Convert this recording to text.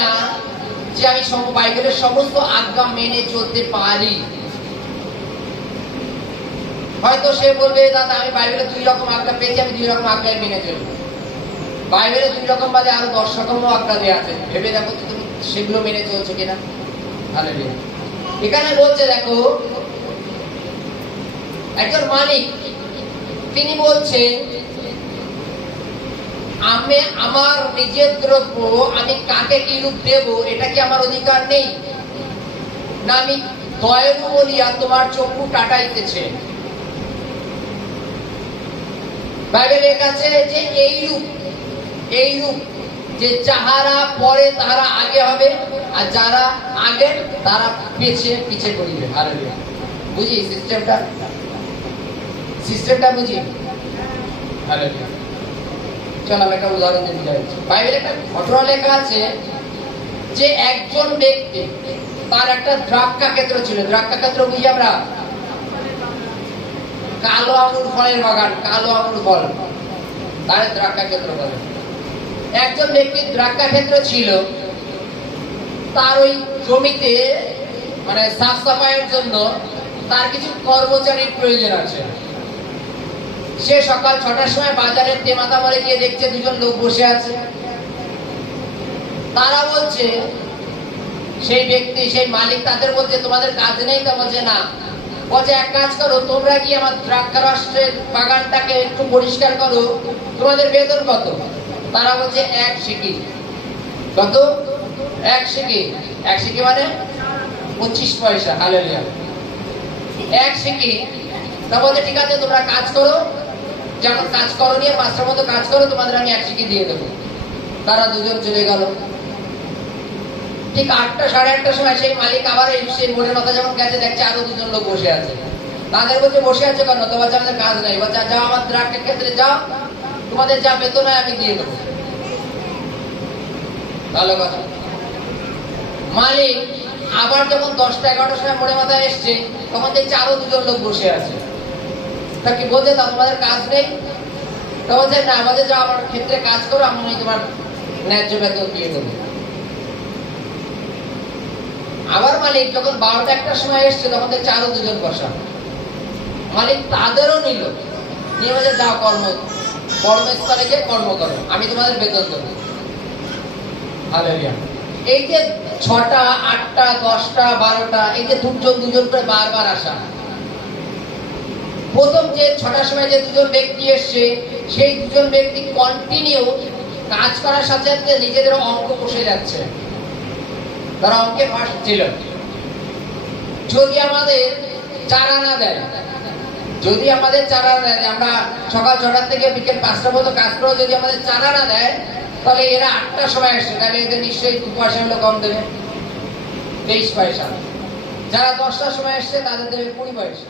না যে আমি বাইবেলের সমস্ত আজ্ঞা মেনে চলতে পারি। হয়তো সে বলবে দাদা আমি বাইবেলে 2 রকম আজ্ঞা পেয়েছি, আমি 2 রকম আজ্ঞায় মেনে চলবো। বাইবেলে 2 রকম বাদে আরো 10 রকম আজ্ঞা দেওয়া আছে, ভেবে দেখো তো তুমি সেগুলো মেনে চলছো কিনা। হালেলুয়া। এখানে বলছে দেখো, একজন মালিক তিনি বলছেন আমি আমার নিজের দ্রব্য আমি কাকে কিরূপ দেব এটা কি আমার অধিকার নেই? না আমি দয়ালু বলিয়া তোমার চক্ষু টাটাইতেছে। বাইবেলে লেখা আছে যে এইরূপ যে যাহারা পরে তাহারা আগে হবে, আর যারা আগে তারা পিছে করিবে। হালেলুয়া। বুঝি সিস্টেমটা বুঝি। হালেলুয়া। চলো আমি একটা উদাহরণ দিয়ে বুঝাচ্ছি। বাইবেলে একটা ঘটনা লেখা আছে যে একজন ব্যক্তি তার একটা দ্রাক্ষা ক্ষেত্র ছিল। দ্রাক্ষা ক্ষেত্র বুঝি আমরা কালো আঙুর ফলের বাগান, কালো আঙুর ফল, তার দ্রাক্ষা ক্ষেত্র বলে। একজন ব্যক্তির দ্রাক্ষা ক্ষেত্র ছিল, তার ওই জমিতে মানে সাফ সাফাইয়ের জন্য তার কিছু কর্মচারীর প্রয়োজন আছে। সে সকাল 6টার সময় বাজারের তেমাতা মরে গিয়ে দেখছে 2জন লোক বসে আছে। তারা বলছে, সেই ব্যক্তি সেই মালিক তাদের বলছে তোমাদের কাজ নেই? তা বলছে না। বলছে এক কাজ করো, তোমরা কি আমার দ্রাক্ষারসের বাগানটাকে একটু পরিষ্কার করো, তোমাদের বেতন কত? তারা বলছে 1 সিকি। কত? 1 সিকি। 1 সিকি মানে 25 পয়সা। হালেলুয়া। 1 সিকি। তা বলছে ঠিক আছে তোমরা কাজ করো, যেমন কাজ করো নিয়ে 5টার মতো কাজ করো, তোমাদের আমি 1 সিকি দিয়ে দেবো। তারা 2জন চলে গেল। ঠিক 8টা 8:30টার সময় সেই মালিক আবার সেই মোড়ের মাথা যখন গেছে দেখছে আরো 2জন লোক বসে আছে। তাদের বলছে বসে আছে কেন? তো বলছে আমাদের কাজ নাই। বলছে যাও আমার দ্রাক্ষা ক্ষেত্রে যাও, তোমাদের যা বেতন হয় আমি দিয়ে দেবো। ভালো কথা। মালিক আবার যখন 10টা 11টার সময় মোড়ে মাথায় এসছে, তখন দেখছে আরো 2জন লোক বসে আছে। তা কি বলছে তা তোমাদের কাজ নেই? তা বলছে না, আমাদের যাও আমার ক্ষেত্রে কাজ করো, আমি তোমার ন্যায্য বেতন দিয়ে দেবো। আবার মালিক যখন 12টা 1টার সময় এসছে, তখন দেখছে আরো 2জন বসা। মালিক তাদেরও নিল, নিয়ে বলছে যাও কর্মস্থলে গিয়ে কর্ম করো, আমি তোমাদের বেতন দেবো। হালেলুয়া। এই যে 6টা 8টা 10টা 12টা, এই যে 2জন করে বারবার আসা। প্রথম যে 6টার সময় যে 2জন ব্যক্তি এসছে, সেই 2জন ব্যক্তি কন্টিনিউ কাজ করার সাথে সাথে নিজেদের অঙ্ক কষে যাচ্ছে। তারা অঙ্কে ফার্স্ট ছিল। যদি আমাদের চারা না দেয়, আমরা সকাল 6টা থেকে বিকেল 5টা পর্যন্ত কাজ করবো, যদি আমাদের চারা না দেয়, তাহলে এরা 8টার সময় আসছে, তাহলে এদের নিশ্চয়ই 2 পয়সা হলে কম দেবে, 23 পয়সা। যারা 10টার সময় আসছে তাদের দেবে 20 পয়সা।